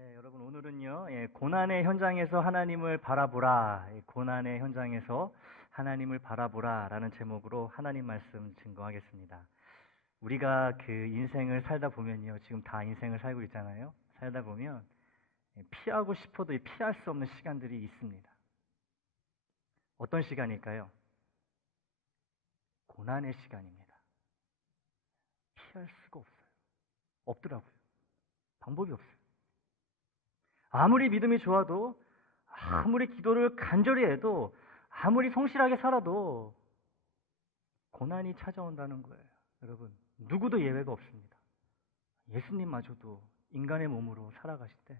네, 여러분 오늘은요, 고난의 현장에서 하나님을 바라보라, 고난의 현장에서 하나님을 바라보라라는 제목으로 하나님 말씀 증거하겠습니다. 우리가 그 인생을 살다 보면요, 지금 다 인생을 살고 있잖아요. 살다 보면 피하고 싶어도 피할 수 없는 시간들이 있습니다. 어떤 시간일까요? 고난의 시간입니다. 피할 수가 없어요. 없더라고요. 방법이 없어요. 아무리 믿음이 좋아도, 아무리 기도를 간절히 해도, 아무리 성실하게 살아도 고난이 찾아온다는 거예요. 여러분, 누구도 예외가 없습니다. 예수님마저도 인간의 몸으로 살아가실 때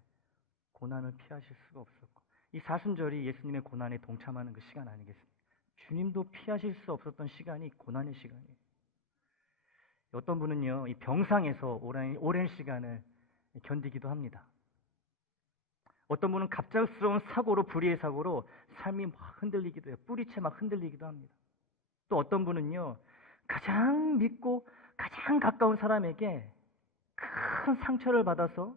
고난을 피하실 수가 없었고, 이 사순절이 예수님의 고난에 동참하는 그 시간 아니겠습니까? 주님도 피하실 수 없었던 시간이 고난의 시간이에요. 어떤 분은요, 이 병상에서 오랜 시간을 견디기도 합니다. 어떤 분은 갑작스러운 사고로, 불의의 사고로 삶이 막 흔들리기도 해요. 뿌리채 막 흔들리기도 합니다. 또 어떤 분은요, 가장 믿고 가장 가까운 사람에게 큰 상처를 받아서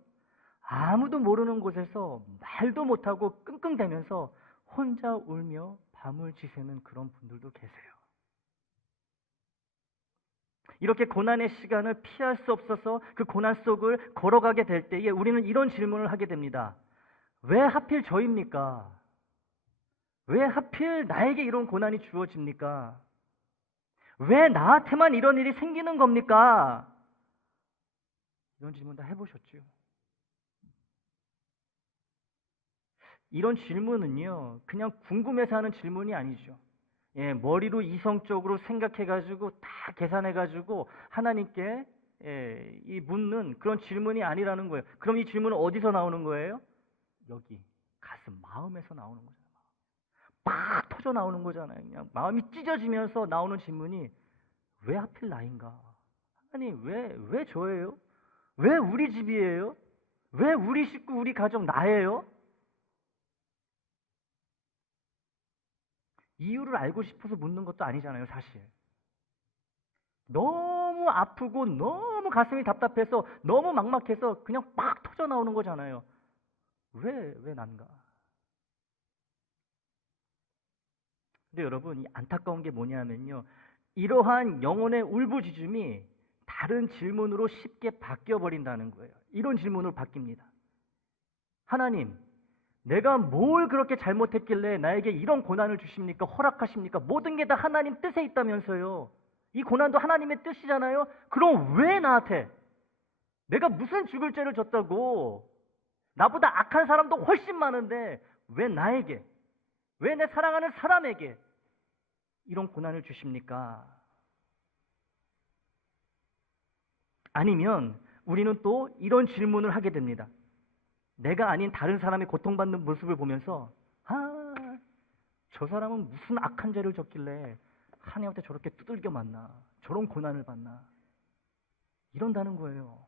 아무도 모르는 곳에서 말도 못하고 끙끙대면서 혼자 울며 밤을 지새는 그런 분들도 계세요. 이렇게 고난의 시간을 피할 수 없어서 그 고난 속을 걸어가게 될 때에 우리는 이런 질문을 하게 됩니다. 왜 하필 저입니까? 왜 하필 나에게 이런 고난이 주어집니까? 왜 나한테만 이런 일이 생기는 겁니까? 이런 질문 다 해보셨죠? 이런 질문은요, 그냥 궁금해서 하는 질문이 아니죠. 머리로 이성적으로 생각해가지고 다 계산해가지고 하나님께 이 묻는 그런 질문이 아니라는 거예요. 그럼 이 질문은 어디서 나오는 거예요? 여기 가슴, 마음에서 나오는 거잖아요. 막 터져 나오는 거잖아요. 그냥 마음이 찢어지면서 나오는 질문이 왜 하필 나인가? 하나님, 왜 저예요? 왜 우리 집이에요? 왜 우리 식구, 우리 가족 나예요? 이유를 알고 싶어서 묻는 것도 아니잖아요, 사실. 너무 아프고 너무 가슴이 답답해서 너무 막막해서 그냥 막 터져 나오는 거잖아요. 왜 난가? 근데 여러분, 이 안타까운 게 뭐냐면요. 이러한 영혼의 울부짖음이 다른 질문으로 쉽게 바뀌어버린다는 거예요. 이런 질문으로 바뀝니다. 하나님, 내가 뭘 그렇게 잘못했길래 나에게 이런 고난을 주십니까? 허락하십니까? 모든 게 다 하나님 뜻에 있다면서요. 이 고난도 하나님의 뜻이잖아요. 그럼 왜 나한테? 내가 무슨 죽을 죄를 졌다고? 나보다 악한 사람도 훨씬 많은데 왜 나에게? 왜 내 사랑하는 사람에게 이런 고난을 주십니까? 아니면 우리는 또 이런 질문을 하게 됩니다. 내가 아닌 다른 사람이 고통받는 모습을 보면서 저 사람은 무슨 악한 죄를 졌길래 하나님한테 저렇게 두들겨 맞나? 저런 고난을 받나? 이런다는 거예요.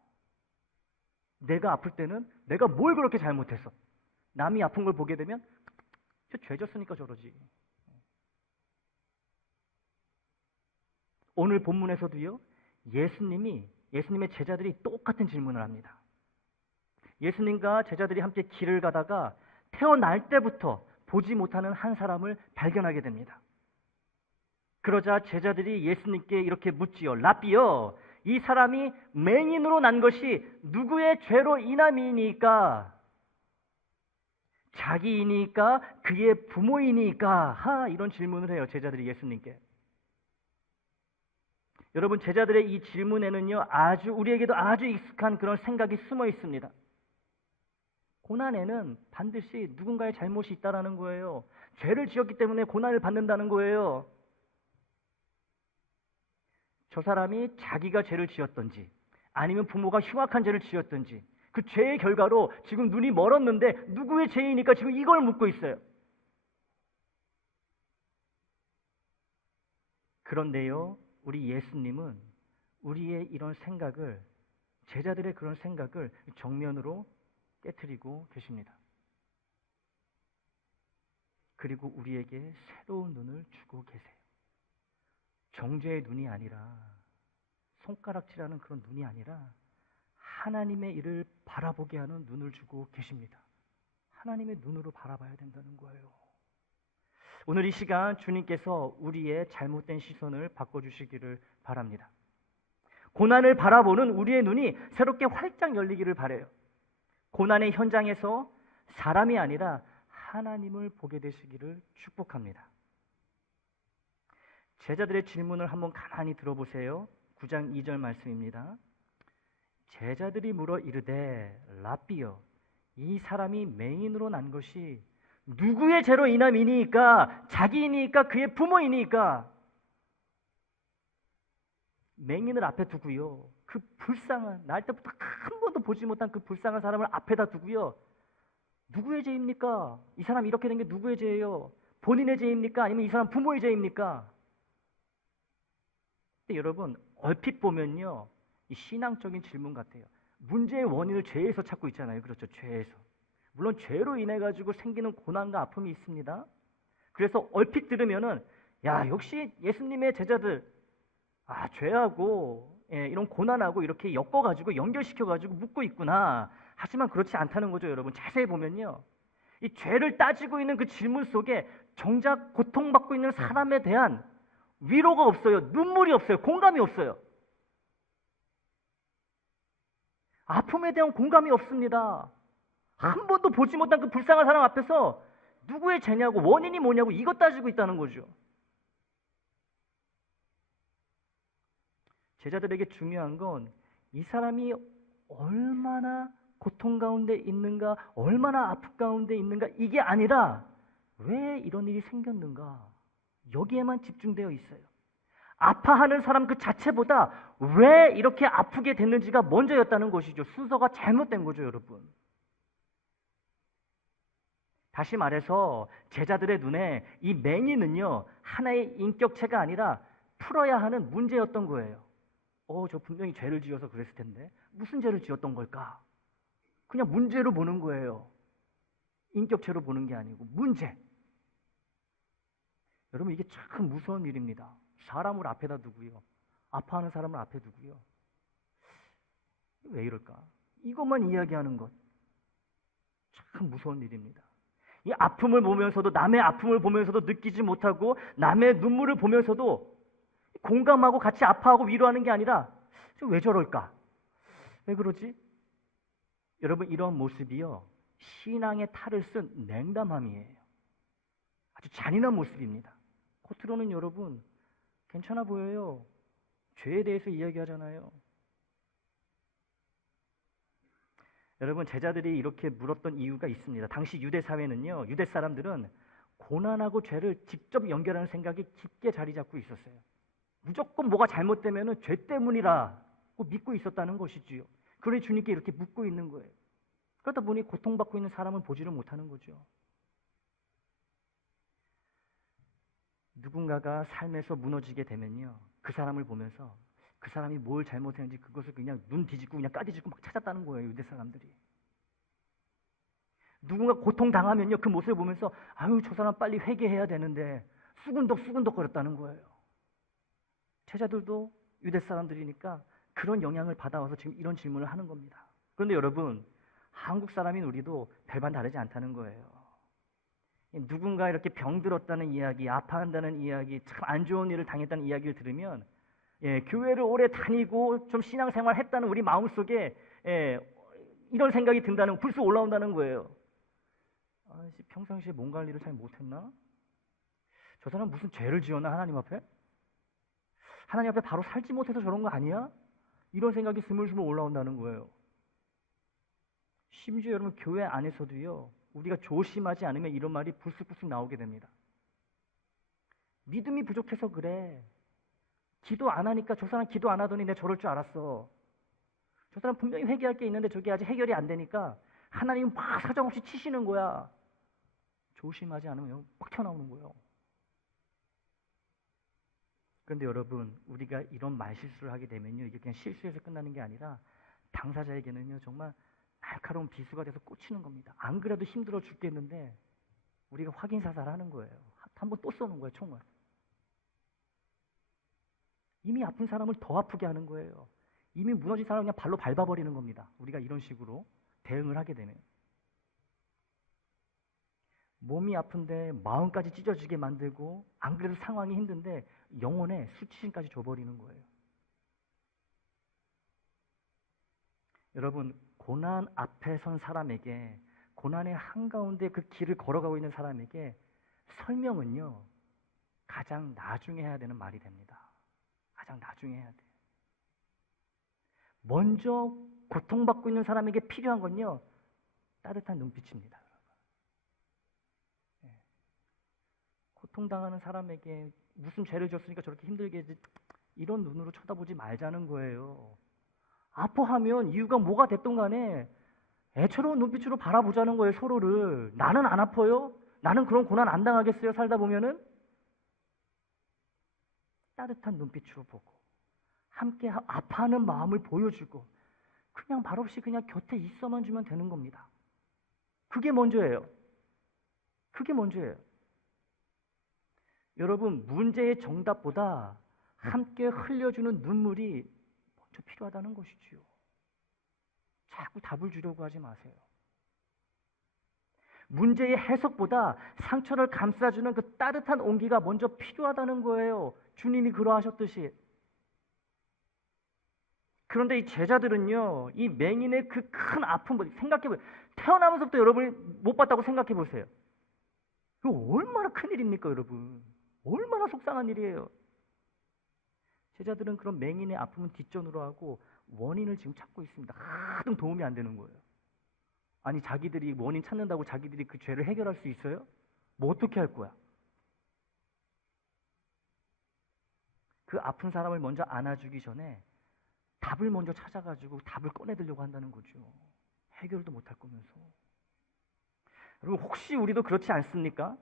내가 아플 때는 내가 뭘 그렇게 잘못했어? 남이 아픈 걸 보게 되면 저 죄 졌으니까 저러지. 오늘 본문에서도요, 예수님의 제자들이 똑같은 질문을 합니다. 예수님과 제자들이 함께 길을 가다가 태어날 때부터 보지 못하는 한 사람을 발견하게 됩니다. 그러자 제자들이 예수님께 이렇게 묻지요. 라삐여, 이 사람이 맹인으로 난 것이 누구의 죄로 인함이니까? 자기이니까? 그의 부모이니까? 이런 질문을 해요. 제자들이 예수님께. 여러분, 제자들의 이 질문에는요, 우리에게도 아주 익숙한 그런 생각이 숨어 있습니다. 고난에는 반드시 누군가의 잘못이 있다라는 거예요. 죄를 지었기 때문에 고난을 받는다는 거예요. 저 사람이 자기가 죄를 지었던지 아니면 부모가 흉악한 죄를 지었던지 그 죄의 결과로 지금 눈이 멀었는데 누구의 죄이니까 지금 이걸 묻고 있어요. 그런데요, 우리 예수님은 우리의 이런 생각을, 제자들의 그런 생각을 정면으로 깨트리고 계십니다. 그리고 우리에게 새로운 눈을 주고 계세요. 정죄의 눈이 아니라, 손가락질하는 그런 눈이 아니라 하나님의 일을 바라보게 하는 눈을 주고 계십니다. 하나님의 눈으로 바라봐야 된다는 거예요. 오늘 이 시간 주님께서 우리의 잘못된 시선을 바꿔주시기를 바랍니다. 고난을 바라보는 우리의 눈이 새롭게 활짝 열리기를 바라요. 고난의 현장에서 사람이 아니라 하나님을 보게 되시기를 축복합니다. 제자들의 질문을 한번 가만히 들어보세요. 9장 2절 말씀입니다. 제자들이 물어 이르되 랍비여 이 사람이 맹인으로 난 것이 누구의 죄로 인함이니까? 자기이니까? 그의 부모이니까? 맹인을 앞에 두고요, 그 불쌍한, 날 때부터 한 번도 보지 못한 그 불쌍한 사람을 앞에다 두고요, 누구의 죄입니까? 이 사람 이렇게 된 게 누구의 죄예요? 본인의 죄입니까? 아니면 이 사람 부모의 죄입니까? 근데 여러분, 얼핏 보면요, 이 신앙적인 질문 같아요. 문제의 원인을 죄에서 찾고 있잖아요. 그렇죠? 죄에서. 물론 죄로 인해 가지고 생기는 고난과 아픔이 있습니다. 그래서 얼핏 들으면은 야, 역시 예수님의 제자들 죄하고 이런 고난하고 이렇게 엮어 가지고 연결시켜 가지고 묶고 있구나. 하지만 그렇지 않다는 거죠, 여러분. 자세히 보면요, 이 죄를 따지고 있는 그 질문 속에 정작 고통받고 있는 사람에 대한 위로가 없어요. 눈물이 없어요. 공감이 없어요. 아픔에 대한 공감이 없습니다. 한 번도 보지 못한 그 불쌍한 사람 앞에서 누구의 죄냐고, 원인이 뭐냐고 이것 따지고 있다는 거죠. 제자들에게 중요한 건 이 사람이 얼마나 고통 가운데 있는가, 얼마나 아픔 가운데 있는가, 이게 아니라 왜 이런 일이 생겼는가, 여기에만 집중되어 있어요. 아파하는 사람 그 자체보다 왜 이렇게 아프게 됐는지가 먼저였다는 것이죠. 순서가 잘못된 거죠, 여러분. 다시 말해서 제자들의 눈에 이 맹인은요, 하나의 인격체가 아니라 풀어야 하는 문제였던 거예요. 저 분명히 죄를 지어서 그랬을 텐데 무슨 죄를 지었던 걸까? 그냥 문제로 보는 거예요. 인격체로 보는 게 아니고 문제. 여러분, 이게 참 무서운 일입니다. 사람을 앞에다 두고요, 아파하는 사람을 앞에 두고요, 왜 이럴까? 이것만 이야기하는 것 참 무서운 일입니다. 이 아픔을 보면서도, 남의 아픔을 보면서도 느끼지 못하고, 남의 눈물을 보면서도 공감하고 같이 아파하고 위로하는 게 아니라 왜 저럴까? 왜 그러지? 여러분, 이런 모습이요, 신앙의 탈을 쓴 냉담함이에요. 아주 잔인한 모습입니다. 겉으로는 여러분 괜찮아 보여요. 죄에 대해서 이야기하잖아요. 여러분, 제자들이 이렇게 물었던 이유가 있습니다. 당시 유대 사회는요, 유대 사람들은 고난하고 죄를 직접 연결하는 생각이 깊게 자리 잡고 있었어요. 무조건 뭐가 잘못되면 죄 때문이라고 믿고 있었다는 것이지요. 그러니 주님께 이렇게 묻고 있는 거예요. 그러다 보니 고통받고 있는 사람은 보지를 못하는 거죠. 누군가가 삶에서 무너지게 되면요, 그 사람을 보면서 그 사람이 뭘 잘못했는지 그것을 그냥 눈 뒤집고 그냥 까뒤집고 막 찾았다는 거예요, 유대 사람들이. 누군가 고통당하면요, 그 모습을 보면서 아유, 저 사람 빨리 회개해야 되는데 수근덕수근덕 거렸다는 거예요. 제자들도 유대 사람들이니까 그런 영향을 받아와서 지금 이런 질문을 하는 겁니다. 그런데 여러분, 한국 사람인 우리도 별반 다르지 않다는 거예요. 누군가 이렇게 병들었다는 이야기, 아파한다는 이야기, 참 안 좋은 일을 당했다는 이야기를 들으면 교회를 오래 다니고 좀 신앙생활 했다는 우리 마음속에 이런 생각이 든다는, 불쑥 올라온다는 거예요. 평상시에 몸 관리를 잘 못했나? 저 사람 무슨 죄를 지었나, 하나님 앞에? 하나님 앞에 바로 살지 못해서 저런 거 아니야? 이런 생각이 스물스물 올라온다는 거예요. 심지어 여러분, 교회 안에서도요, 우리가 조심하지 않으면 이런 말이 불쑥불쑥 나오게 됩니다. 믿음이 부족해서 그래. 기도 안 하니까, 저 사람 기도 안 하더니 내가 저럴 줄 알았어. 저 사람 분명히 회개할 게 있는데 저게 아직 해결이 안 되니까 하나님은 막 사정없이 치시는 거야. 조심하지 않으면 막 튀어나오는 거예요. 그런데 여러분, 우리가 이런 말실수를 하게 되면요, 이게 그냥 실수해서 끝나는 게 아니라 당사자에게는요, 정말 날카로운 비수가 돼서 꽂히는 겁니다. 안 그래도 힘들어 죽겠는데 우리가 확인사살하는 거예요. 한 번 또 쏘는 거예요, 총을. 이미 아픈 사람을 더 아프게 하는 거예요. 이미 무너진 사람을 그냥 발로 밟아버리는 겁니다. 우리가 이런 식으로 대응을 하게 되면. 몸이 아픈데 마음까지 찢어지게 만들고, 안 그래도 상황이 힘든데 영혼에 수치심까지 줘버리는 거예요. 여러분, 고난 앞에 선 사람에게, 고난의 한가운데 그 길을 걸어가고 있는 사람에게 설명은요, 가장 나중에 해야 되는 말이 됩니다. 가장 나중에 해야 돼요. 먼저 고통받고 있는 사람에게 필요한 건요, 따뜻한 눈빛입니다. 예. 고통당하는 사람에게 무슨 죄를 졌으니까 저렇게 힘들게 해지, 이런 눈으로 쳐다보지 말자는 거예요. 아파하면 이유가 뭐가 됐든 간에 애처로운 눈빛으로 바라보자는 거예요, 서로를. 나는 안 아파요? 나는 그런 고난 안 당하겠어요, 살다 보면은? 따뜻한 눈빛으로 보고, 함께 아파하는 마음을 보여주고, 그냥 말없이 그냥 곁에 있어만 주면 되는 겁니다. 그게 먼저예요. 그게 먼저예요. 여러분, 문제의 정답보다 함께 흘려주는 눈물이 먼저 필요하다는 것이지요. 자꾸 답을 주려고 하지 마세요. 문제의 해석보다 상처를 감싸주는 그 따뜻한 온기가 먼저 필요하다는 거예요. 주님이 그러하셨듯이. 그런데 이 제자들은요, 이 맹인의 그 큰 아픔을 생각해보세요. 태어나면서부터 여러분이 못 봤다고 생각해보세요. 이거 얼마나 큰일입니까, 여러분? 얼마나 속상한 일이에요. 제자들은 그런 맹인의 아픔은 뒷전으로 하고 원인을 지금 찾고 있습니다. 하등 도움이 안 되는 거예요. 아니, 자기들이 원인 찾는다고 자기들이 그 죄를 해결할 수 있어요? 뭐 어떻게 할 거야? 그 아픈 사람을 먼저 안아주기 전에 답을 먼저 찾아가지고 답을 꺼내들려고 한다는 거죠. 해결도 못할 거면서. 여러분, 혹시 우리도 그렇지 않습니까?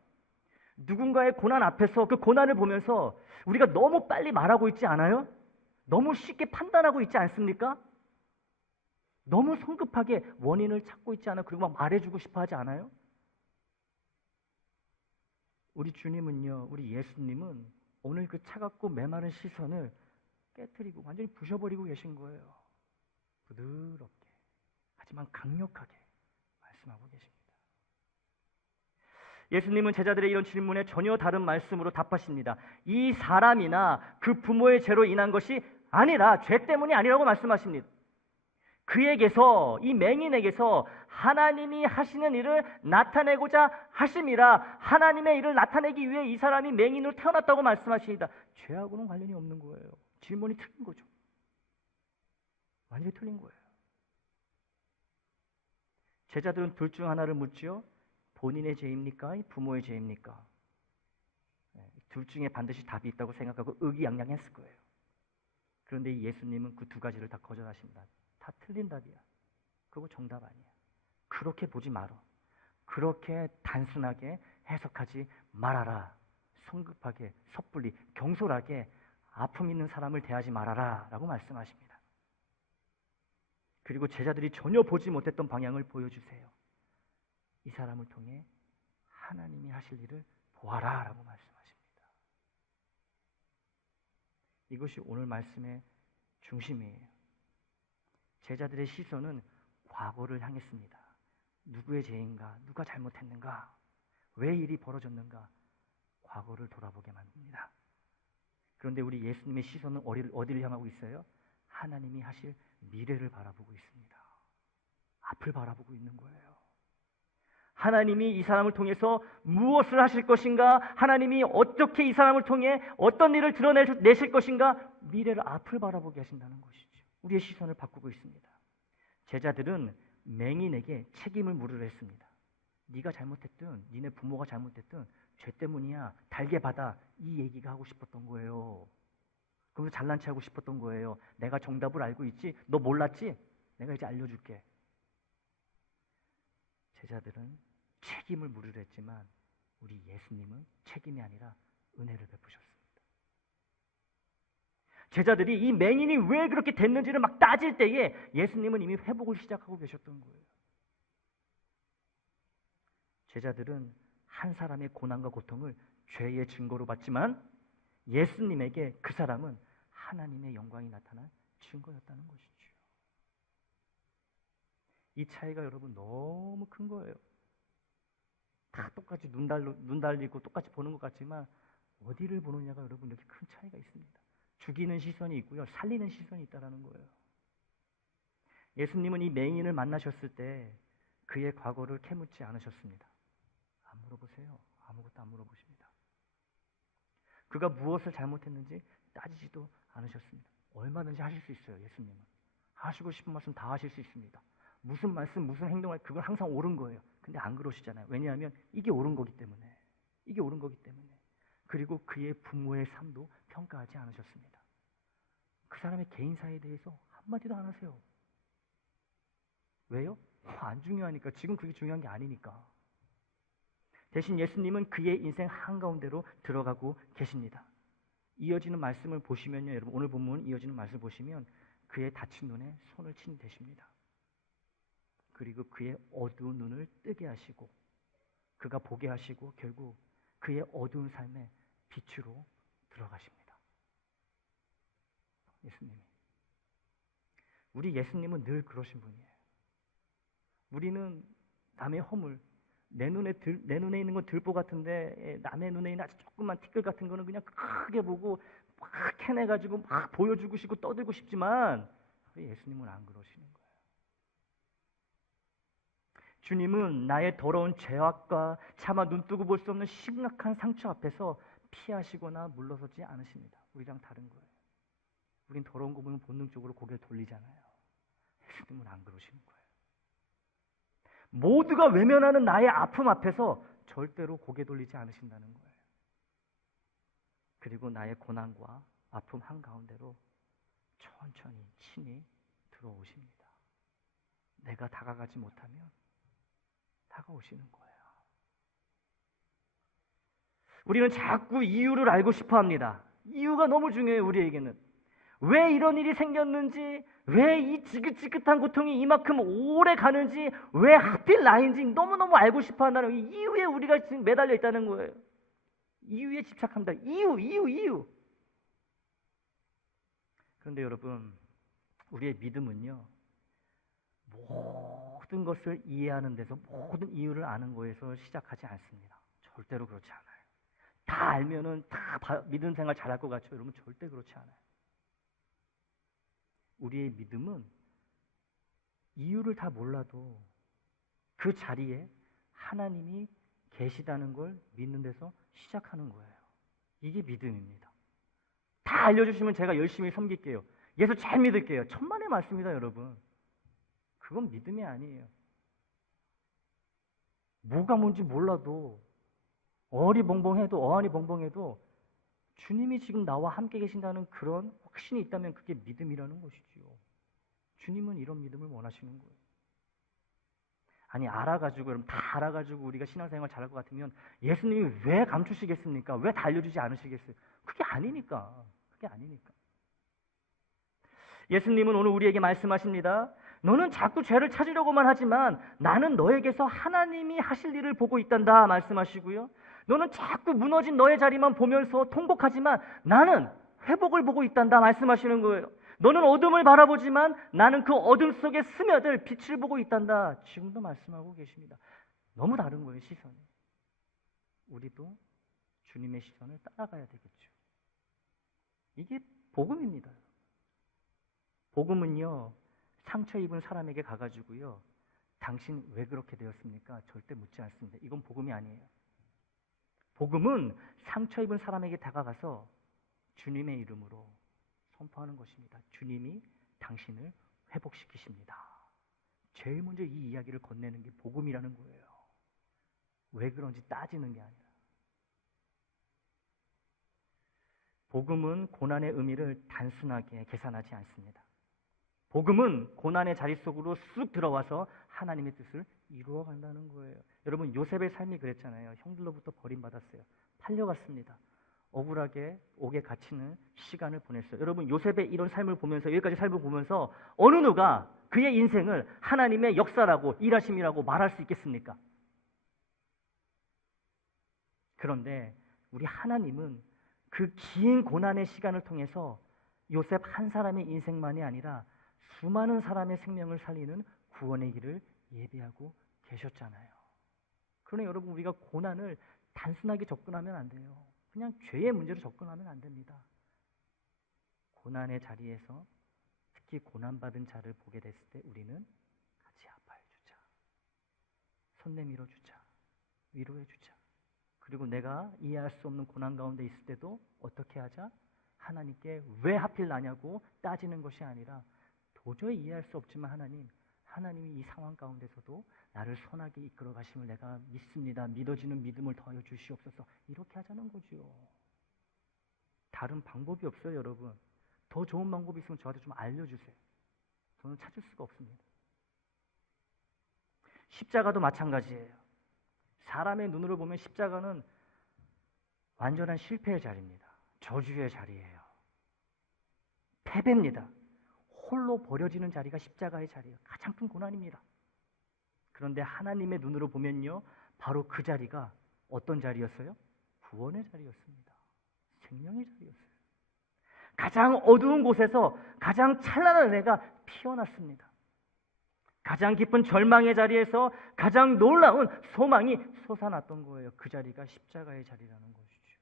누군가의 고난 앞에서 그 고난을 보면서 우리가 너무 빨리 말하고 있지 않아요? 너무 쉽게 판단하고 있지 않습니까? 너무 성급하게 원인을 찾고 있지 않아요? 그리고 막 말해주고 싶어 하지 않아요? 우리 주님은요, 우리 예수님은 오늘 그 차갑고 메마른 시선을 깨트리고 완전히 부셔버리고 계신 거예요. 부드럽게, 하지만 강력하게 말씀하고 계십니다. 예수님은 제자들의 이런 질문에 전혀 다른 말씀으로 답하십니다. 이 사람이나 그 부모의 죄로 인한 것이 아니라, 죄 때문이 아니라고 말씀하십니다. 그에게서, 이 맹인에게서 하나님이 하시는 일을 나타내고자 하심이라, 하나님의 일을 나타내기 위해 이 사람이 맹인으로 태어났다고 말씀하십니다. 죄하고는 관련이 없는 거예요. 질문이 틀린 거죠. 완전히 틀린 거예요. 제자들은 둘 중 하나를 묻지요. 본인의 죄입니까? 부모의 죄입니까? 둘 중에 반드시 답이 있다고 생각하고 의기양양했을 거예요. 그런데 예수님은 그 두 가지를 다 거절하십니다. 다 틀린 답이야. 그거 정답 아니야. 그렇게 보지 말어. 그렇게 단순하게 해석하지 말아라. 성급하게, 섣불리, 경솔하게 아픔 있는 사람을 대하지 말아라 라고 말씀하십니다. 그리고 제자들이 전혀 보지 못했던 방향을 보여주세요. 이 사람을 통해 하나님이 하실 일을 보아라 라고 말씀하십니다. 이것이 오늘 말씀의 중심이에요. 제자들의 시선은 과거를 향했습니다. 누구의 죄인가? 누가 잘못했는가? 왜 일이 벌어졌는가? 과거를 돌아보게 만듭니다. 그런데 우리 예수님의 시선은 어디를 향하고 있어요? 하나님이 하실 미래를 바라보고 있습니다. 앞을 바라보고 있는 거예요. 하나님이 이 사람을 통해서 무엇을 하실 것인가? 하나님이 어떻게 이 사람을 통해 어떤 일을 드러내실 것인가? 미래를, 앞을 바라보게 하신다는 것이죠. 우리의 시선을 바꾸고 있습니다. 제자들은 맹인에게 책임을 물으려 했습니다. 네가 잘못했든 니네 부모가 잘못했든 죄 때문이야. 달게 받아. 이 얘기가 하고 싶었던 거예요. 그러면서 잘난 체 하고 싶었던 거예요. 내가 정답을 알고 있지? 너 몰랐지? 내가 이제 알려줄게. 제자들은 책임을 물으려 했지만 우리 예수님은 책임이 아니라 은혜를 베푸셨습니다. 제자들이 이 맹인이 왜 그렇게 됐는지를 막 따질 때에 예수님은 이미 회복을 시작하고 계셨던 거예요. 제자들은 한 사람의 고난과 고통을 죄의 증거로 봤지만 예수님에게 그 사람은 하나님의 영광이 나타난 증거였다는 것이죠. 이 차이가 여러분 너무 큰 거예요. 다 똑같이 눈 달리고 똑같이 보는 것 같지만 어디를 보느냐가 여러분 이렇게 큰 차이가 있습니다. 죽이는 시선이 있고요, 살리는 시선이 있다는 거예요. 예수님은 이 맹인을 만나셨을 때 그의 과거를 캐묻지 않으셨습니다. 안 물어보세요. 아무것도 안 물어보십니다. 그가 무엇을 잘못했는지 따지지도 않으셨습니다. 얼마든지 하실 수 있어요, 예수님은. 하시고 싶은 말씀 다 하실 수 있습니다. 무슨 말씀, 무슨 행동을, 그건 항상 옳은 거예요. 근데 안 그러시잖아요. 왜냐하면 이게 옳은 거기 때문에. 이게 옳은 거기 때문에. 그리고 그의 부모의 삶도 평가하지 않으셨습니다. 그 사람의 개인사에 대해서 한마디도 안 하세요. 왜요? 안 중요하니까. 지금 그게 중요한 게 아니니까. 대신 예수님은 그의 인생 한가운데로 들어가고 계십니다. 이어지는 말씀을 보시면요, 여러분, 오늘 본문 이어지는 말씀을 보시면 그의 다친 눈에 손을 친 대십니다. 그리고 그의 어두운 눈을 뜨게 하시고 그가 보게 하시고 결국 그의 어두운 삶에 빛으로 들어가십니다. 예수님이. 우리 예수님은 늘 그러신 분이에요. 우리는 남의 허물, 내 눈에 있는 건 들보 같은데 남의 눈에 있는 아주 조그만 티끌 같은 거는 그냥 크게 보고 막 캐내가지고 막 보여주고 싶고 떠들고 싶지만 우리 예수님은 안 그러시는 거예요. 주님은 나의 더러운 죄악과 차마 눈뜨고 볼 수 없는 심각한 상처 앞에서 피하시거나 물러서지 않으십니다. 우리랑 다른 거예요. 우린 더러운 거 보면 본능적으로 고개를 돌리잖아요. 예수님은 안 그러시는 거예요. 모두가 외면하는 나의 아픔 앞에서 절대로 고개 돌리지 않으신다는 거예요. 그리고 나의 고난과 아픔 한가운데로 천천히 친히 들어오십니다. 내가 다가가지 못하면 다가오시는 거예요. 우리는 자꾸 이유를 알고 싶어 합니다. 이유가 너무 중요해요, 우리에게는. 왜 이런 일이 생겼는지, 왜 이 지긋지긋한 고통이 이만큼 오래 가는지, 왜 하필 나인지 너무너무 알고 싶어 한다는 이유에 우리가 지금 매달려 있다는 거예요. 이유에 집착합니다. 이유. 그런데 여러분, 우리의 믿음은요, 모든 것을 이해하는 데서, 모든 이유를 아는 거에서 시작하지 않습니다. 절대로 그렇지 않아요. 다 알면은 다 믿음 생활 잘할 것 같죠? 여러분, 절대 그렇지 않아요. 우리의 믿음은 이유를 다 몰라도 그 자리에 하나님이 계시다는 걸 믿는 데서 시작하는 거예요. 이게 믿음입니다. 다 알려주시면 제가 열심히 섬길게요. 예수 잘 믿을게요. 천만의 말씀이다, 여러분. 그건 믿음이 아니에요. 뭐가 뭔지 몰라도 어안이 벙벙해도 주님이 지금 나와 함께 계신다는 그런 확신이 있다면 그게 믿음이라는 것이지요. 주님은 이런 믿음을 원하시는 거예요. 아니, 알아가지고, 여러분, 다 알아가지고 우리가 신앙생활 잘할 것 같으면 예수님이 왜 감추시겠습니까? 왜 다 알려주지 않으시겠어요? 그게 아니니까. 예수님은 오늘 우리에게 말씀하십니다. 너는 자꾸 죄를 찾으려고만 하지만 나는 너에게서 하나님이 하실 일을 보고 있단다 말씀하시고요. 너는 자꾸 무너진 너의 자리만 보면서 통곡하지만 나는 회복을 보고 있단다 말씀하시는 거예요. 너는 어둠을 바라보지만 나는 그 어둠 속에 스며들 빛을 보고 있단다. 지금도 말씀하고 계십니다. 너무 다른 거예요, 시선이. 우리도 주님의 시선을 따라가야 되겠죠. 이게 복음입니다. 복음은요, 상처 입은 사람에게 가가지고요, 당신 왜 그렇게 되었습니까? 절대 묻지 않습니다. 이건 복음이 아니에요. 복음은 상처 입은 사람에게 다가가서 주님의 이름으로 선포하는 것입니다. 주님이 당신을 회복시키십니다. 제일 먼저 이 이야기를 건네는 게 복음이라는 거예요. 왜 그런지 따지는 게 아니라. 복음은 고난의 의미를 단순하게 계산하지 않습니다. 복음은 고난의 자리 속으로 쑥 들어와서 하나님의 뜻을 이루어간다는 거예요. 여러분, 요셉의 삶이 그랬잖아요. 형들로부터 버림받았어요. 팔려갔습니다. 억울하게 옥에 갇히는 시간을 보냈어요. 여러분, 요셉의 이런 삶을 보면서, 여기까지 삶을 보면서 어느 누가 그의 인생을 하나님의 역사라고, 일하심이라고 말할 수 있겠습니까? 그런데 우리 하나님은 그 긴 고난의 시간을 통해서 요셉 한 사람의 인생만이 아니라 수많은 사람의 생명을 살리는 구원의 길을 예비하고 계셨잖아요. 그러나 여러분, 우리가 고난을 단순하게 접근하면 안 돼요. 그냥 죄의 문제로 접근하면 안 됩니다. 고난의 자리에서 특히 고난받은 자를 보게 됐을 때 우리는 같이 아파해 주자. 손 내밀어 주자. 위로해 주자. 그리고 내가 이해할 수 없는 고난 가운데 있을 때도 어떻게 하자? 하나님께 왜 하필 나냐고 따지는 것이 아니라 도저히 이해할 수 없지만 하나님이 이 상황 가운데서도 나를 선하게 이끌어 가심을 내가 믿습니다. 믿어지는 믿음을 더하여 주시옵소서. 이렇게 하자는 거죠. 다른 방법이 없어요, 여러분. 더 좋은 방법이 있으면 저한테 좀 알려주세요. 저는 찾을 수가 없습니다. 십자가도 마찬가지예요. 사람의 눈으로 보면 십자가는 완전한 실패의 자리입니다. 저주의 자리예요. 패배입니다. 홀로 버려지는 자리가 십자가의 자리예요. 가장 큰 고난입니다. 그런데 하나님의 눈으로 보면요, 바로 그 자리가 어떤 자리였어요? 구원의 자리였습니다. 생명의 자리였어요. 가장 어두운 곳에서 가장 찬란한 은혜가 피어났습니다. 가장 깊은 절망의 자리에서 가장 놀라운 소망이 솟아났던 거예요. 그 자리가 십자가의 자리라는 것이죠.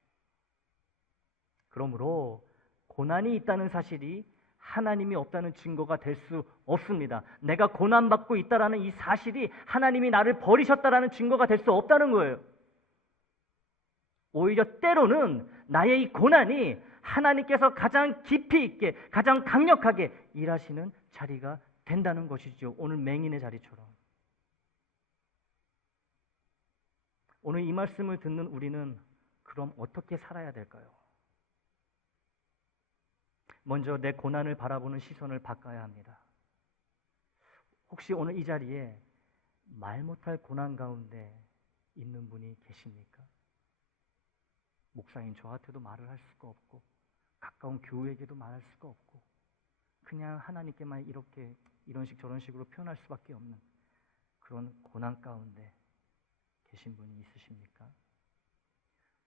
그러므로 고난이 있다는 사실이 하나님이 없다는 증거가 될 수 없습니다. 내가 고난받고 있다는 이 사실이 하나님이 나를 버리셨다는 증거가 될 수 없다는 거예요. 오히려 때로는 나의 이 고난이 하나님께서 가장 깊이 있게, 가장 강력하게 일하시는 자리가 된다는 것이죠. 오늘 맹인의 자리처럼. 오늘 이 말씀을 듣는 우리는 그럼 어떻게 살아야 될까요? 먼저 내 고난을 바라보는 시선을 바꿔야 합니다. 혹시 오늘 이 자리에 말 못할 고난 가운데 있는 분이 계십니까? 목사인 저한테도 말을 할 수가 없고 가까운 교우에게도 말할 수가 없고 그냥 하나님께만 이런 식 저런 식으로 표현할 수밖에 없는 그런 고난 가운데 계신 분이 있으십니까?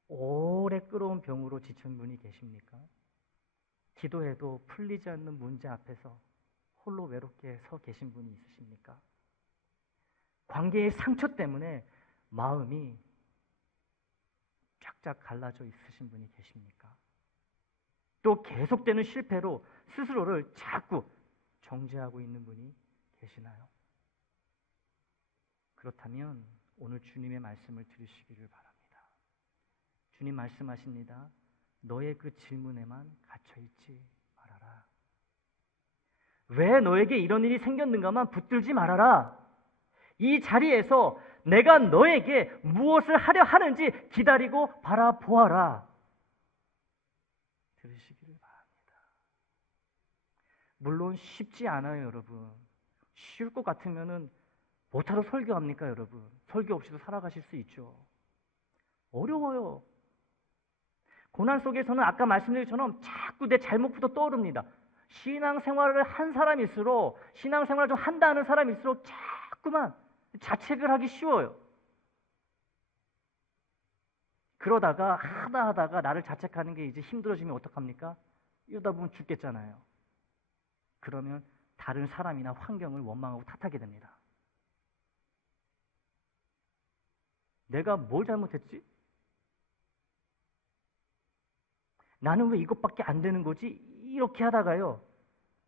오래 끌어온 병으로 지친 분이 계십니까? 기도해도 풀리지 않는 문제 앞에서 홀로 외롭게 서 계신 분이 있으십니까? 관계의 상처 때문에 마음이 쫙쫙 갈라져 있으신 분이 계십니까? 또 계속되는 실패로 스스로를 자꾸 정죄하고 있는 분이 계시나요? 그렇다면 오늘 주님의 말씀을 들으시기를 바랍니다. 주님 말씀하십니다. 너의 그 질문에만 갇혀있지 말아라. 왜 너에게 이런 일이 생겼는가만 붙들지 말아라. 이 자리에서 내가 너에게 무엇을 하려 하는지 기다리고 바라보아라. 들으시기를 바랍니다. 물론 쉽지 않아요, 여러분. 쉬울 것 같으면은 못하러 설교합니까, 여러분? 설교 없이도 살아가실 수 있죠. 어려워요. 고난 속에서는 아까 말씀드린 것처럼 자꾸 내 잘못부터 떠오릅니다. 신앙생활을 한 사람일수록, 신앙생활을 좀 한다 하는 사람일수록 자꾸만 자책을 하기 쉬워요. 그러다가 하다가 나를 자책하는 게 이제 힘들어지면 어떡합니까? 이러다 보면 죽겠잖아요. 그러면 다른 사람이나 환경을 원망하고 탓하게 됩니다. 내가 뭘 잘못했지? 나는 왜 이것밖에 안 되는 거지? 이렇게 하다가요,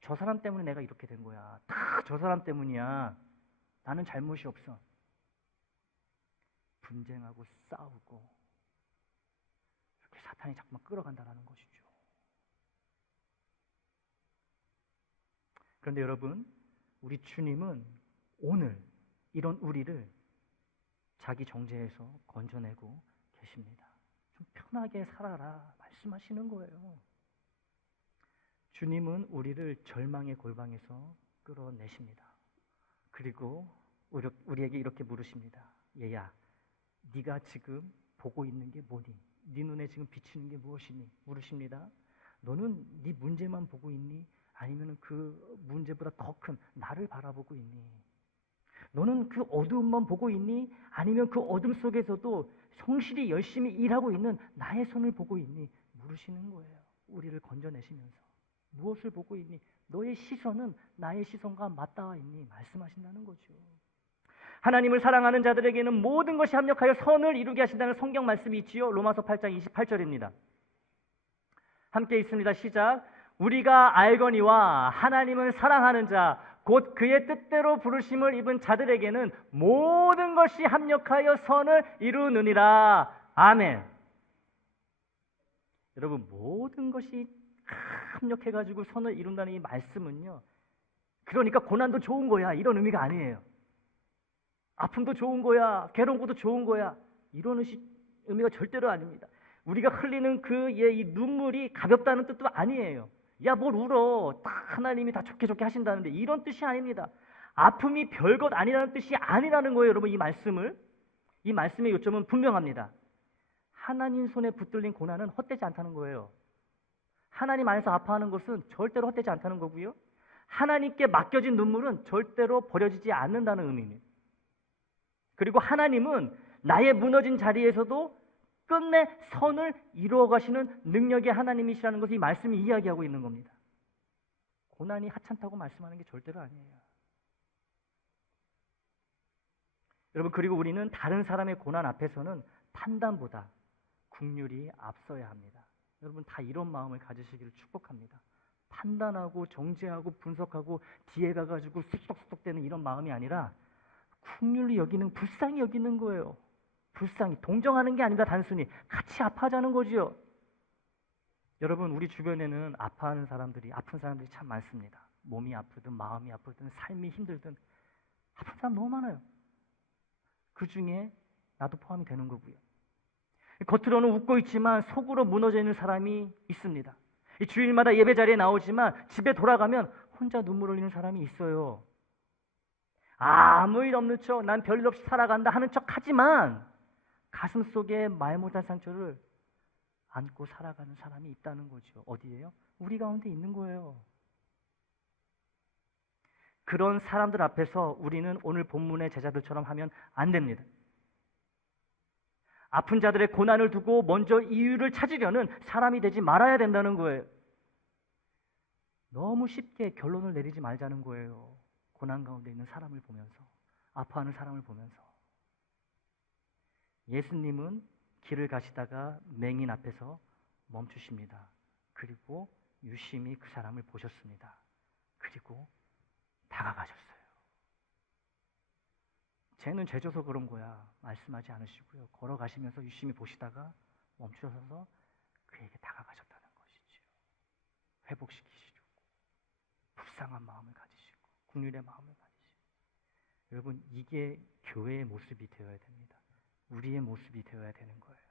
저 사람 때문에 내가 이렇게 된 거야. 다 저 사람 때문이야. 나는 잘못이 없어. 분쟁하고 싸우고 이렇게 사탄이 자꾸만 끌어간다는 것이죠. 그런데 여러분, 우리 주님은 오늘 이런 우리를 자기 정죄에서 건져내고 계십니다. 좀 편하게 살아라 말씀하시는 거예요. 주님은 우리를 절망의 골방에서 끌어내십니다. 그리고 우리에게 이렇게 물으십니다. 얘야, 네가 지금 보고 있는 게 뭐니? 네 눈에 지금 비치는 게 무엇이니? 물으십니다. 너는 네 문제만 보고 있니? 아니면 그 문제보다 더 큰 나를 바라보고 있니? 너는 그 어두움만 보고 있니? 아니면 그 어둠 속에서도 성실히 열심히 일하고 있는 나의 손을 보고 있니? 물으시는 거예요. 우리를 건져내시면서. 무엇을 보고 있니? 너의 시선은 나의 시선과 맞닿아 있니? 말씀하신다는 거죠. 하나님을 사랑하는 자들에게는 모든 것이 합력하여 선을 이루게 하신다는 성경 말씀이 있지요. 로마서 8장 28절입니다. 함께 있습니다. 시작. 우리가 알거니와 하나님은 사랑하는 자 곧 그의 뜻대로 부르심을 입은 자들에게는 모든 것이 합력하여 선을 이루느니라. 아멘. 여러분, 모든 것이 합력해가지고 선을 이룬다는 이 말씀은요, 그러니까 고난도 좋은 거야 이런 의미가 아니에요. 아픔도 좋은 거야, 괴로운 것도 좋은 거야, 이런 의미가 절대로 아닙니다. 우리가 흘리는 이 눈물이 가볍다는 뜻도 아니에요. 야, 뭘 울어, 딱 하나님이 다 좋게 하신다는데, 이런 뜻이 아닙니다. 아픔이 별것 아니라는 뜻이 아니라는 거예요. 여러분, 이 말씀의 요점은 분명합니다. 하나님 손에 붙들린 고난은 헛되지 않다는 거예요. 하나님 안에서 아파하는 것은 절대로 헛되지 않다는 거고요, 하나님께 맡겨진 눈물은 절대로 버려지지 않는다는 의미입니다. 그리고 하나님은 나의 무너진 자리에서도 끝내 선을 이루어 가시는 능력의 하나님이시라는 것을 이 말씀이 이야기하고 있는 겁니다. 고난이 하찮다고 말씀하는 게 절대로 아니에요. 여러분, 그리고 우리는 다른 사람의 고난 앞에서는 판단보다 긍휼이 앞서야 합니다. 여러분, 다 이런 마음을 가지시기를 축복합니다. 판단하고 정죄하고 분석하고 뒤에 가가지고 쑥덕쑥덕대는 이런 마음이 아니라 긍휼히 여기는, 불쌍히 여기는 거예요. 불쌍히, 동정하는 게 아니라 단순히 같이 아파하자는 거지요. 여러분, 우리 주변에는 아파하는 사람들이, 아픈 사람들이 참 많습니다. 몸이 아프든 마음이 아프든 삶이 힘들든 아픈 사람 너무 많아요. 그 중에 나도 포함이 되는 거고요. 겉으로는 웃고 있지만 속으로 무너져 있는 사람이 있습니다. 주일마다 예배 자리에 나오지만 집에 돌아가면 혼자 눈물 흘리는 사람이 있어요. 아무 일 없는 척, 난 별일 없이 살아간다 하는 척 하지만 가슴 속에 말 못할 상처를 안고 살아가는 사람이 있다는 거죠. 어디예요? 우리 가운데 있는 거예요. 그런 사람들 앞에서 우리는 오늘 본문의 제자들처럼 하면 안 됩니다. 아픈 자들의 고난을 두고 먼저 이유를 찾으려는 사람이 되지 말아야 된다는 거예요. 너무 쉽게 결론을 내리지 말자는 거예요. 고난 가운데 있는 사람을 보면서, 아파하는 사람을 보면서. 예수님은 길을 가시다가 맹인 앞에서 멈추십니다. 그리고 유심히 그 사람을 보셨습니다. 그리고 다가가셨어요. 쟤는 죄져서 그런 거야 말씀하지 않으시고요, 걸어가시면서 유심히 보시다가 멈추셔서 그에게 다가가셨다는 것이죠. 회복시키시려고 불쌍한 마음을 가지시고 긍휼의 마음을 가지시고. 여러분, 이게 교회의 모습이 되어야 됩니다. 우리의 모습이 되어야 되는 거예요.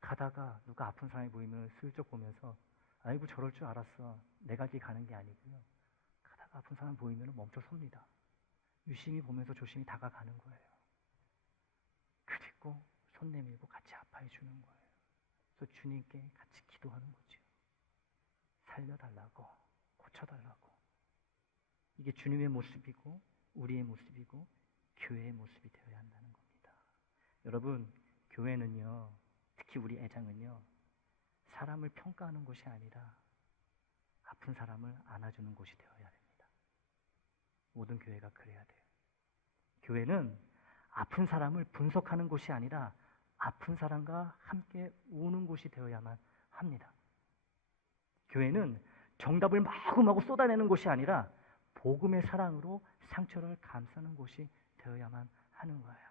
가다가 누가 아픈 사람이 보이면 슬쩍 보면서 아이고 저럴 줄 알았어, 내가 길 가는 게 아니고요, 가다가 아픈 사람 보이면 멈춰 섭니다. 유심히 보면서 조심히 다가가는 거예요. 그리고 손 내밀고 같이 아파해 주는 거예요. 그래서 주님께 같이 기도하는 거죠. 살려달라고, 고쳐달라고. 이게 주님의 모습이고 우리의 모습이고 교회의 모습이 되어야 한다는 겁니다. 여러분, 교회는요, 특히 우리 애장은요, 사람을 평가하는 곳이 아니라 아픈 사람을 안아주는 곳이 되어야 됩니다. 모든 교회가 그래야 돼요. 교회는 아픈 사람을 분석하는 곳이 아니라 아픈 사람과 함께 우는 곳이 되어야만 합니다. 교회는 정답을 마구마구 쏟아내는 곳이 아니라 복음의 사랑으로 상처를 감싸는 곳이 되어야만 하는 거예요.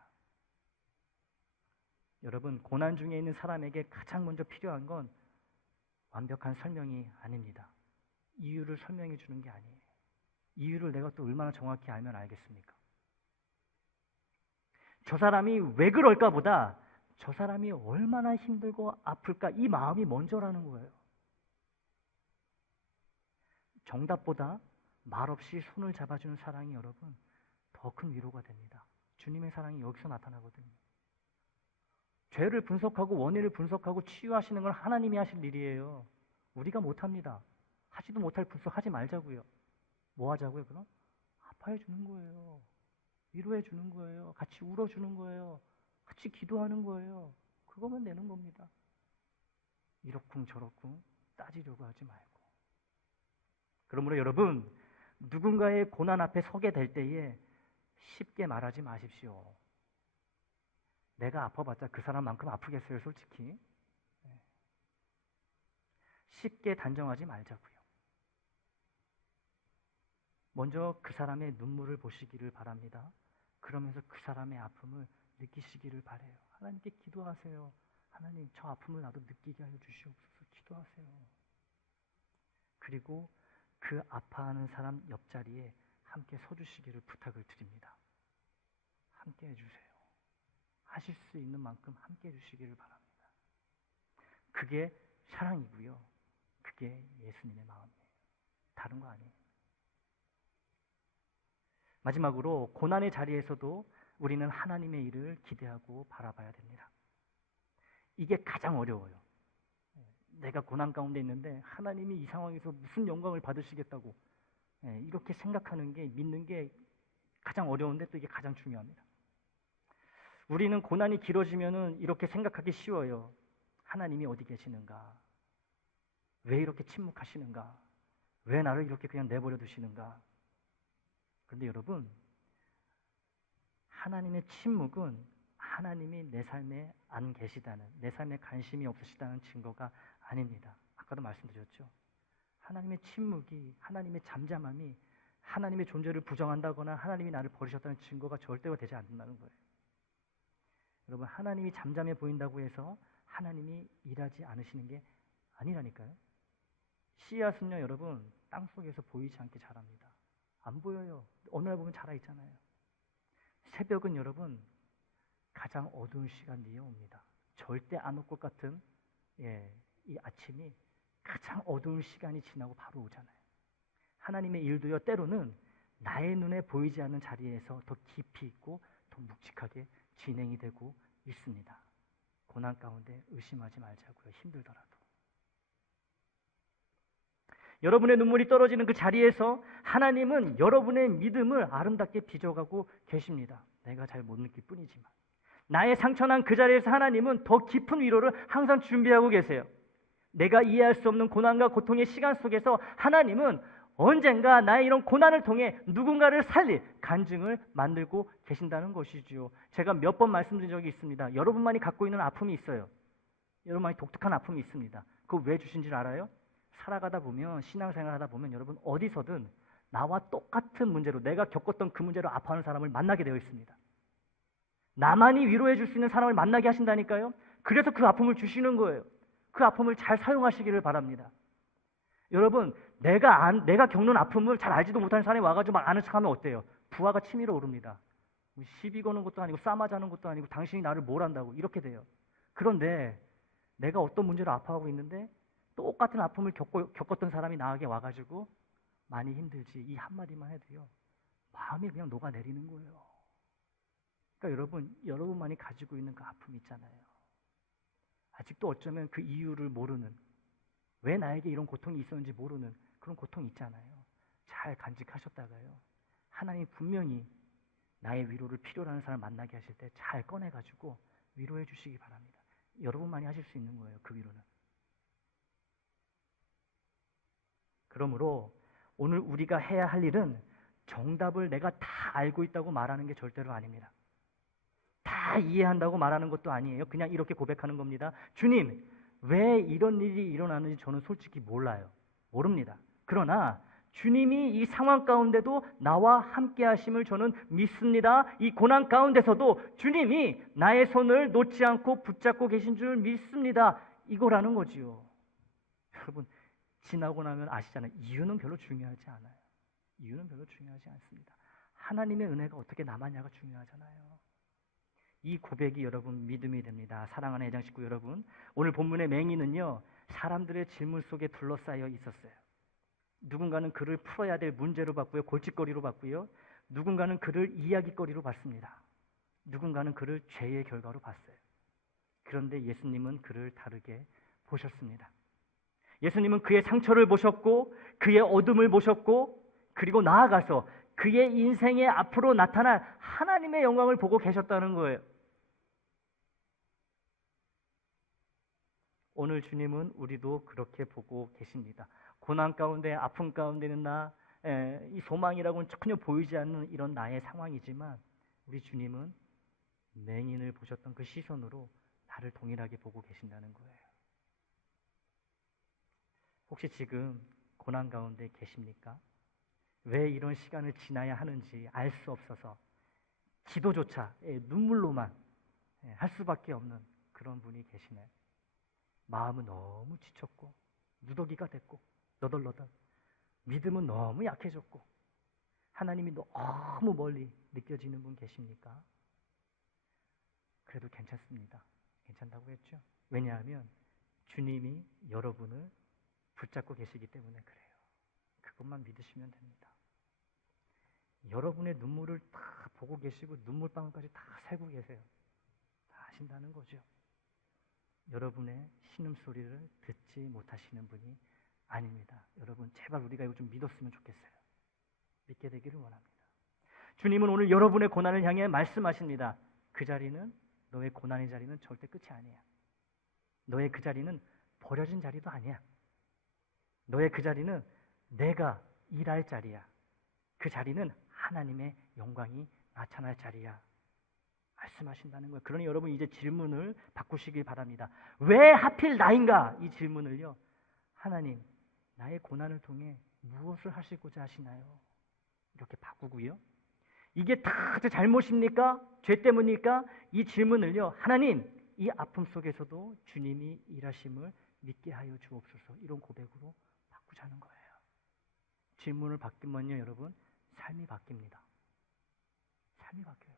여러분, 고난 중에 있는 사람에게 가장 먼저 필요한 건 완벽한 설명이 아닙니다. 이유를 설명해 주는 게 아니에요. 이유를 내가 또 얼마나 정확히 알면 알겠습니까? 저 사람이 왜 그럴까 보다 저 사람이 얼마나 힘들고 아플까, 이 마음이 먼저라는 거예요. 정답보다 말없이 손을 잡아주는 사랑이 여러분 더 큰 위로가 됩니다. 주님의 사랑이 여기서 나타나거든요. 죄를 분석하고 원인을 분석하고 치유하시는 건 하나님이 하실 일이에요. 우리가 못합니다. 하지도 못할 분석하지 말자고요. 뭐 하자고요 그럼? 아파해 주는 거예요. 위로해 주는 거예요. 같이 울어주는 거예요. 같이 기도하는 거예요. 그거면 되는 겁니다. 이러쿵 저러쿵 따지려고 하지 말고 그러므로 여러분, 누군가의 고난 앞에 서게 될 때에 쉽게 말하지 마십시오. 내가 아파봤자 그 사람만큼 아프겠어요, 솔직히. 쉽게 단정하지 말자고요. 먼저 그 사람의 눈물을 보시기를 바랍니다. 그러면서 그 사람의 아픔을 느끼시기를 바라요. 하나님께 기도하세요. 하나님, 저 아픔을 나도 느끼게 하여 주시옵소서. 기도하세요. 그리고 그 아파하는 사람 옆자리에 함께 서주시기를 부탁을 드립니다. 함께 해주세요. 하실 수 있는 만큼 함께 해주시기를 바랍니다. 그게 사랑이고요. 그게 예수님의 마음이에요. 다른 거 아니에요. 마지막으로 고난의 자리에서도 우리는 하나님의 일을 기대하고 바라봐야 됩니다. 이게 가장 어려워요. 내가 고난 가운데 있는데 하나님이 이 상황에서 무슨 영광을 받으시겠다고 이렇게 생각하는 게, 믿는 게 가장 어려운데 또 이게 가장 중요합니다. 우리는 고난이 길어지면은 이렇게 생각하기 쉬워요. 하나님이 어디 계시는가? 왜 이렇게 침묵하시는가? 왜 나를 이렇게 그냥 내버려 두시는가? 그런데 여러분, 하나님의 침묵은 하나님이 내 삶에 안 계시다는, 내 삶에 관심이 없으시다는 증거가 아닙니다. 아까도 말씀드렸죠. 하나님의 침묵이, 하나님의 잠잠함이 하나님의 존재를 부정한다거나 하나님이 나를 버리셨다는 증거가 절대로 되지 않는다는 거예요. 여러분, 하나님이 잠잠해 보인다고 해서 하나님이 일하지 않으시는 게 아니라니까요. 씨앗은요, 여러분, 땅속에서 보이지 않게 자랍니다. 안 보여요. 어느 날 보면 자라 있잖아요. 새벽은 여러분, 가장 어두운 시간 뒤에 옵니다. 절대 안 올 것 같은 이 아침이 가장 어두운 시간이 지나고 바로 오잖아요. 하나님의 일도요, 때로는 나의 눈에 보이지 않는 자리에서 더 깊이 있고 더 묵직하게 진행이 되고 있습니다. 고난 가운데 의심하지 말자고요. 힘들더라도. 여러분의 눈물이 떨어지는 그 자리에서 하나님은 여러분의 믿음을 아름답게 빚어가고 계십니다. 내가 잘 못 느낄 뿐이지만. 나의 상처난 그 자리에서 하나님은 더 깊은 위로를 항상 준비하고 계세요. 내가 이해할 수 없는 고난과 고통의 시간 속에서 하나님은 언젠가 나의 이런 고난을 통해 누군가를 살릴 간증을 만들고 계신다는 것이지요. 제가 몇 번 말씀드린 적이 있습니다. 여러분만이 갖고 있는 아픔이 있어요. 여러분만이 독특한 아픔이 있습니다. 그거 왜 주신 줄 알아요? 살아가다 보면, 신앙생활 하다 보면 여러분 어디서든 나와 똑같은 문제로, 내가 겪었던 그 문제로 아파하는 사람을 만나게 되어 있습니다. 나만이 위로해 줄 수 있는 사람을 만나게 하신다니까요. 그래서 그 아픔을 주시는 거예요. 그 아픔을 잘 사용하시기를 바랍니다. 여러분, 내가 겪는 아픔을 잘 알지도 못하는 사람이 와가지고 막 아는 척하면 어때요? 부하가 치밀어 오릅니다. 시비 거는 것도 아니고 싸마자는 것도 아니고 당신이 나를 뭘 안다고 이렇게 돼요. 그런데 내가 어떤 문제로 아파하고 있는데 똑같은 아픔을 겪었던 사람이 나에게 와가지고 많이 힘들지, 이 한마디만 해도요, 마음이 그냥 녹아내리는 거예요. 그러니까 여러분만이 가지고 있는 그 아픔이 있잖아요. 아직도 어쩌면 그 이유를 모르는, 왜 나에게 이런 고통이 있었는지 모르는 그런 고통이 있잖아요. 잘 간직하셨다가요, 하나님이 분명히 나의 위로를 필요로 하는 사람을 만나게 하실 때 잘 꺼내가지고 위로해 주시기 바랍니다. 여러분만이 하실 수 있는 거예요, 그 위로는. 그러므로 오늘 우리가 해야 할 일은 정답을 내가 다 알고 있다고 말하는 게 절대로 아닙니다. 다 이해한다고 말하는 것도 아니에요. 그냥 이렇게 고백하는 겁니다. 주님, 왜 이런 일이 일어나는지 저는 솔직히 몰라요. 모릅니다. 그러나 주님이 이 상황 가운데도 나와 함께 하심을 저는 믿습니다. 이 고난 가운데서도 주님이 나의 손을 놓지 않고 붙잡고 계신 줄 믿습니다. 이거라는 거지요. 여러분, 지나고 나면 아시잖아요. 이유는 별로 중요하지 않아요. 이유는 별로 중요하지 않습니다. 하나님의 은혜가 어떻게 남았냐가 중요하잖아요. 이 고백이 여러분 믿음이 됩니다. 사랑하는 애장 식구 여러분, 오늘 본문의 맹인은요, 사람들의 질문 속에 둘러싸여 있었어요. 누군가는 그를 풀어야 될 문제로 봤고요, 골칫거리로 봤고요, 누군가는 그를 이야기거리로 봤습니다. 누군가는 그를 죄의 결과로 봤어요. 그런데 예수님은 그를 다르게 보셨습니다. 예수님은 그의 상처를 보셨고 그의 어둠을 보셨고, 그리고 나아가서 그의 인생의 앞으로 나타날 하나님의 영광을 보고 계셨다는 거예요. 오늘 주님은 우리도 그렇게 보고 계십니다. 고난 가운데 아픔 가운데는 이 소망이라고는 전혀 보이지 않는 이런 나의 상황이지만 우리 주님은 맹인을 보셨던 그 시선으로 나를 동일하게 보고 계신다는 거예요. 혹시 지금 고난 가운데 계십니까? 왜 이런 시간을 지나야 하는지 알 수 없어서 기도조차 눈물로만 할 수밖에 없는 그런 분이 계시네. 마음은 너무 지쳤고 누더기가 됐고 너덜너덜 믿음은 너무 약해졌고 하나님이 너무 멀리 느껴지는 분 계십니까? 그래도 괜찮습니다. 괜찮다고 했죠? 왜냐하면 주님이 여러분을 붙잡고 계시기 때문에 그래요. 그것만 믿으시면 됩니다. 여러분의 눈물을 다 보고 계시고 눈물방울까지 다 세고 계세요. 다 아신다는 거죠. 여러분의 신음소리를 듣지 못하시는 분이 아닙니다. 여러분 제발 우리가 이거 좀 믿었으면 좋겠어요. 믿게 되기를 원합니다. 주님은 오늘 여러분의 고난을 향해 말씀하십니다. 그 자리는 너의 고난의 자리는 절대 끝이 아니야. 너의 그 자리는 버려진 자리도 아니야. 너의 그 자리는 내가 일할 자리야. 그 자리는 하나님의 영광이 나타날 자리야. 말씀하신다는 거예요. 그러니 여러분 이제 질문을 바꾸시길 바랍니다. 왜 하필 나인가? 이 질문을요. 하나님, 나의 고난을 통해 무엇을 하시고자 하시나요? 이렇게 바꾸고요. 이게 다 제 잘못입니까? 죄 때문입니까? 이 질문을요. 하나님, 이 아픔 속에서도 주님이 일하심을 믿게 하여 주옵소서. 이런 고백으로 바꾸자는 거예요. 질문을 바뀌면요, 여러분, 삶이 바뀝니다. 삶이 바뀌어요.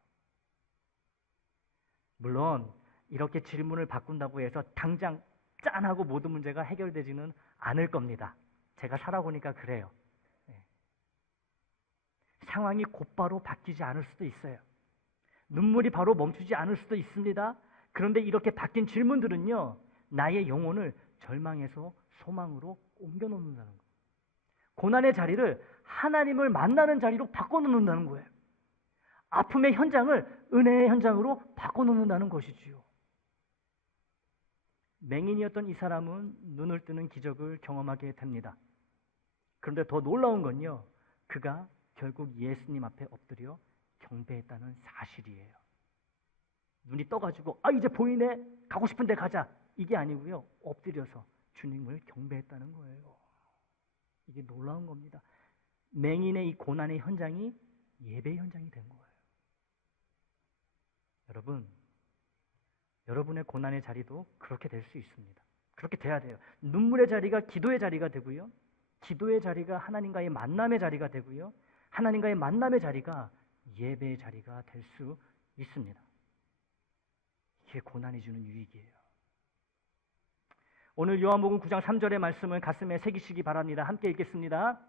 물론 이렇게 질문을 바꾼다고 해서 당장 짠하고 모든 문제가 해결되지는 않을 겁니다. 제가 살아보니까 그래요. 상황이 곧바로 바뀌지 않을 수도 있어요. 눈물이 바로 멈추지 않을 수도 있습니다. 그런데 이렇게 바뀐 질문들은요, 나의 영혼을 절망에서 소망으로 옮겨놓는다는 거예요. 고난의 자리를 하나님을 만나는 자리로 바꿔놓는다는 거예요. 아픔의 현장을 은혜의 현장으로 바꿔놓는다는 것이지요. 맹인이었던 이 사람은 눈을 뜨는 기적을 경험하게 됩니다. 그런데 더 놀라운 건요, 그가 결국 예수님 앞에 엎드려 경배했다는 사실이에요. 눈이 떠가지고 이제 보이네, 가고 싶은데 가자, 이게 아니고요, 엎드려서 주님을 경배했다는 거예요. 이게 놀라운 겁니다. 맹인의 이 고난의 현장이 예배 현장이 된 거예요. 여러분, 여러분의 고난의 자리도 그렇게 될 수 있습니다. 그렇게 돼야 돼요. 눈물의 자리가 기도의 자리가 되고요, 기도의 자리가 하나님과의 만남의 자리가 되고요, 하나님과의 만남의 자리가 예배의 자리가 될 수 있습니다. 이게 고난이 주는 유익이에요. 오늘 요한복음 9장 3절의 말씀을 가슴에 새기시기 바랍니다. 함께 읽겠습니다.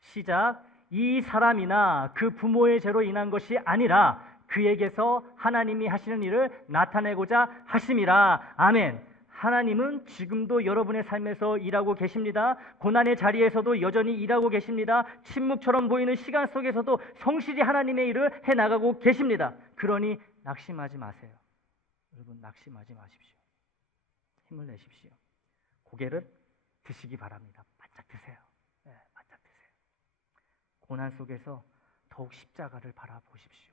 시작. 이 사람이나 그 부모의 죄로 인한 것이 아니라 그에게서 하나님이 하시는 일을 나타내고자 하심이라. 아멘. 하나님은 지금도 여러분의 삶에서 일하고 계십니다. 고난의 자리에서도 여전히 일하고 계십니다. 침묵처럼 보이는 시간 속에서도 성실히 하나님의 일을 해나가고 계십니다. 그러니 낙심하지 마세요. 여러분, 낙심하지 마십시오. 힘을 내십시오. 고개를 드시기 바랍니다. 바짝 드세요. 네, 바짝 드세요. 고난 속에서 더욱 십자가를 바라보십시오.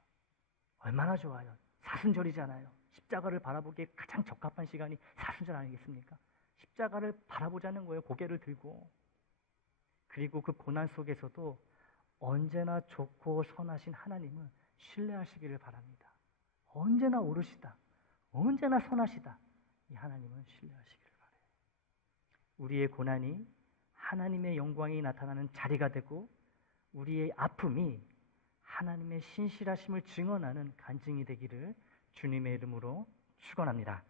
얼마나 좋아요. 사순절이잖아요. 십자가를 바라보기에 가장 적합한 시간이 사순절 아니겠습니까? 십자가를 바라보자는 거예요. 고개를 들고. 그리고 그 고난 속에서도 언제나 좋고 선하신 하나님을 신뢰하시기를 바랍니다. 언제나 옳으시다, 언제나 선하시다, 이 하나님은 신뢰하시기를 바라요. 우리의 고난이 하나님의 영광이 나타나는 자리가 되고 우리의 아픔이 하나님의 신실하심을 증언하는 간증이 되기를 주님의 이름으로 축원합니다.